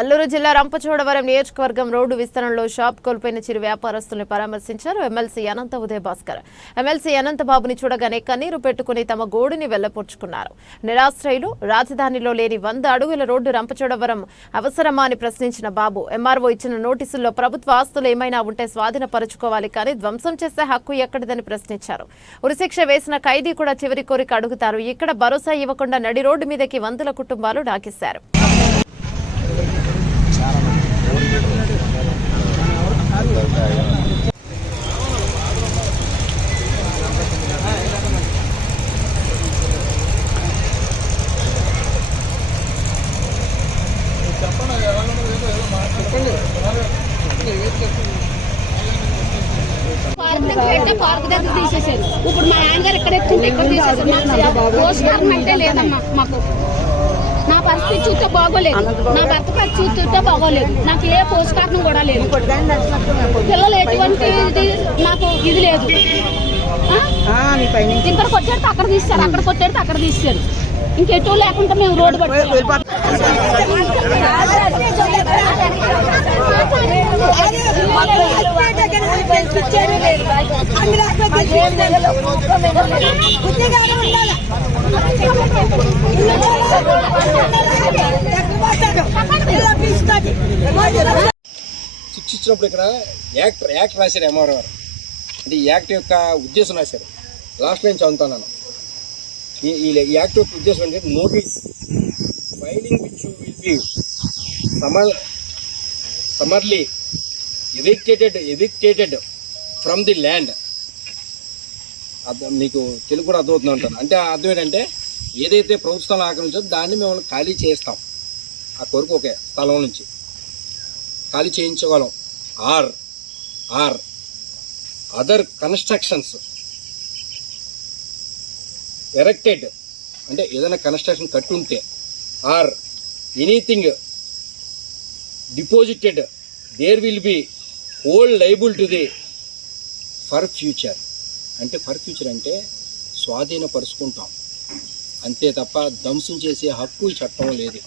అల్లూరు జిల్లా రంపచోడవరం నియోజకవర్గం రోడ్డు విస్తరణలో షాప్ కోల్పోయిన చిరు వ్యాపారస్తుల్ని పరామర్శించారు ఎమ్మెల్సీ అనంత ఉదయ భాస్కర్. ఎమ్మెల్సీ అనంత బాబుని చూడగానే కన్నీరు పెట్టుకుని తమ గోడుని వెళ్లపొచ్చుకున్నారు. నిరాశ్రయులు రాజధానిలో లేని 100 అడుగుల రోడ్డు రంపచోడవరం అవసరమా అని ప్రశ్నించిన బాబు, ఎంఆర్ఓ ఇచ్చిన నోటీసుల్లో ప్రభుత్వ ఆస్తులు ఏమైనా ఉంటే స్వాధీనపరుచుకోవాలి కానీ ధ్వంసం చేసే హక్కు ఎక్కడిదని ప్రశ్నించారు. ఉరిశిక్ష వేసిన ఖైదీ కూడా చివరి కోరిక అడుగుతారు. ఇక్కడ భరోసా ఇవ్వకుండా నడి రోడ్డు మీదకి 100ల కుటుంబాలు డాకిశారు. పార్క్ దగ్గర తీసేసారు. ఇప్పుడు మా నాన్నగారు ఎక్కడ ఎత్తుంటే ఎక్కడ తీసేసారు. పోషకారం అంటే లేదమ్మా మాకు. నా పరిస్థితి చూస్తే బాగోలేదు, నా భర్త పరిస్థితి చూస్తే బాగోలేదు, నాకు ఏ పోషకారం కూడా లేదు. పిల్లలు ఎటువంటి నాకు ఇది లేదు. ఇక్కడ కొట్టాడితే అక్కడ తీస్తారు, అక్కడ కొట్టాడితే అక్కడ తీస్తారు. ఇంకెటూ లేకుండా మేము రోడ్డు పట్టుకుంటాం. శిక్షించినప్పుడు ఇక్కడ యాక్ట్ రాశారు ఎంఆర్ఓ గారు. అంటే ఈ యాక్ట్ యొక్క ఉద్దేశం రాశారు. లాస్ట్ లైన్ చదువుతాను. ఈ యాక్ట్ యొక్క ఉద్దేశం అంటే notice filing which will be summarily evicted from the land. మీకు తెలుగు కూడా అర్థమవుతుంది అంటాను. అంటే అర్థం ఏంటంటే ఏదైతే ప్రభుత్వ స్థలం ఆక్రమించో దాన్ని మేము ఖాళీ చేస్తాం. ఆ కొరకు ఒకే స్థలం నుంచి ఖాళీ చేయించగలం. ఆర్ అదర్ కన్స్ట్రక్షన్స్ ఎరెక్టెడ్, అంటే ఏదైనా కన్స్ట్రక్షన్ కట్టుంటే, or anything deposited there will be whole liable to the for future. అంటే ఫర్ ఫ్యూచర్ అంటే స్వాధీనపరుచుకుంటాం అంతే తప్ప ధ్వంసం చేసే హక్కు ఈ చట్టం లేదు.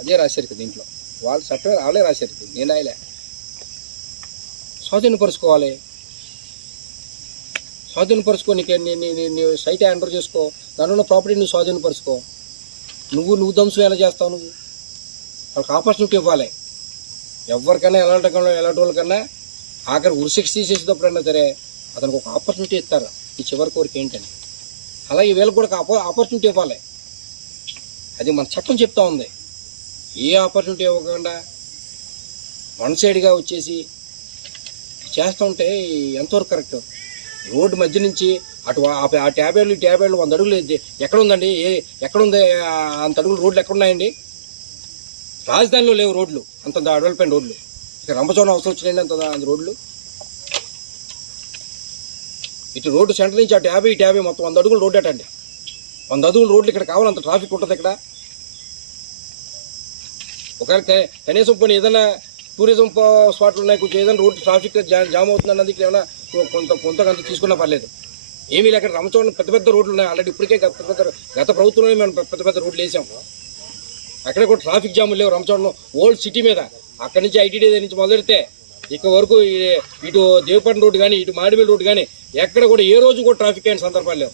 అదే రాశారు దీంట్లో. వాళ్ళ చట్టం వాళ్ళే రాశారు, నేను రాయలే. స్వాధీనపరుచుకోవాలి. స్వాధీనపరుచుకో, నీ సైట్ హ్యాండ్ ఓవర్ చేసుకో, దానిలో ఉన్న ప్రాపర్టీ నువ్వు స్వాధీనపరుచుకో. నువ్వు ధ్వంసం ఎలా చేస్తావు? నువ్వు వాళ్ళకి ఆపర్చునిటీ ఇవ్వాలి. ఎవరికైనా ఎలాంటి వాళ్ళకన్నా ఆఖరి ఉరిశిక్ష తీసేసేటప్పుడైనా సరే అతనికి ఒక ఆపర్చునిటీ ఇస్తారు, ఈ చివరి కోరిక ఏంటని. అలాగే వీళ్ళకి కూడా ఆపర్చునిటీ ఇవ్వాలి. అది మన చట్టం చెప్తా ఉంది. ఏ ఆపర్చునిటీ ఇవ్వకుండా వన్ సైడ్గా వచ్చేసి చేస్తూ ఉంటే ఎంతవరకు కరెక్ట్? రోడ్డు మధ్య నుంచి అటు ఆ ట్యాబేళ్ళు 100 అడుగులు ఎక్కడ ఉందండి? ఎక్కడుంది అంత అడుగులు రోడ్లు ఎక్కడున్నాయండి? రాజధానిలో లేవు రోడ్లు, అంత అడవులపైన రోడ్లు. ఇక్కడ రంపచోడవరం అవసరం వచ్చినాయండి అంత రోడ్లు. ఇటు రోడ్డు సెంటర్ నుంచి అటు 50 మొత్తం 100 అడుగులు రోడ్డు అటండి. 100 అడుగులు రోడ్లు ఇక్కడ కావాలంత ట్రాఫిక్ ఉంటుంది ఇక్కడ. ఒకవేళ కనీసం కొన్ని ఏదైనా టూరిజం స్పాట్లు ఉన్నాయి, కొంచెం ఏదైనా రోడ్డు ట్రాఫిక్ జామ్ అవుతుందన్నది ఇక్కడ ఏమైనా కొంత తీసుకున్నా పర్లేదు. ఏమీ లేక రంపచోడవరం పెద్ద రోడ్లు ఉన్నాయి ఆల్రెడీ. ఇప్పటికే గత ప్రభుత్వంలో మేము పెద్ద రోడ్లు వేసాం. అక్కడ కూడా ట్రాఫిక్ జాములు లేవు. రంపచోడవరం ఓల్డ్ సిటీ మీద అక్కడి నుంచి ఐటీడీ నుంచి మొదలెడితే ఇక్కడ వరకు ఇటు దేవపట్నం రోడ్డు కానీ ఇటు మాడిమిల్ రోడ్డు కానీ ఎక్కడ కూడా ఏ రోజు కూడా ట్రాఫిక్ అయిన సందర్భాలు లేవు.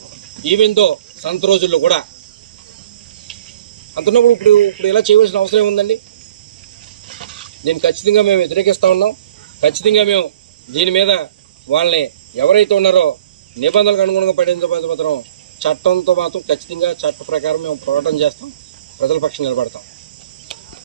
ఈవెన్ దో సంత రోజుల్లో కూడా. అంటున్నప్పుడు ఇప్పుడు ఇలా చేయవలసిన అవసరం ఏముందండి? దీన్ని ఖచ్చితంగా మేము వ్యతిరేకిస్తూ ఉన్నాం. ఖచ్చితంగా మేము దీని మీద వాళ్ళని ఎవరైతే ఉన్నారో నిబంధనలకు అనుగుణంగా పడించబోతున్న చట్టంతో మాత్రం ఖచ్చితంగా చట్ట ప్రకారం మేము పోరాటం చేస్తాం. ప్రజల పక్షం నిలబడతాం.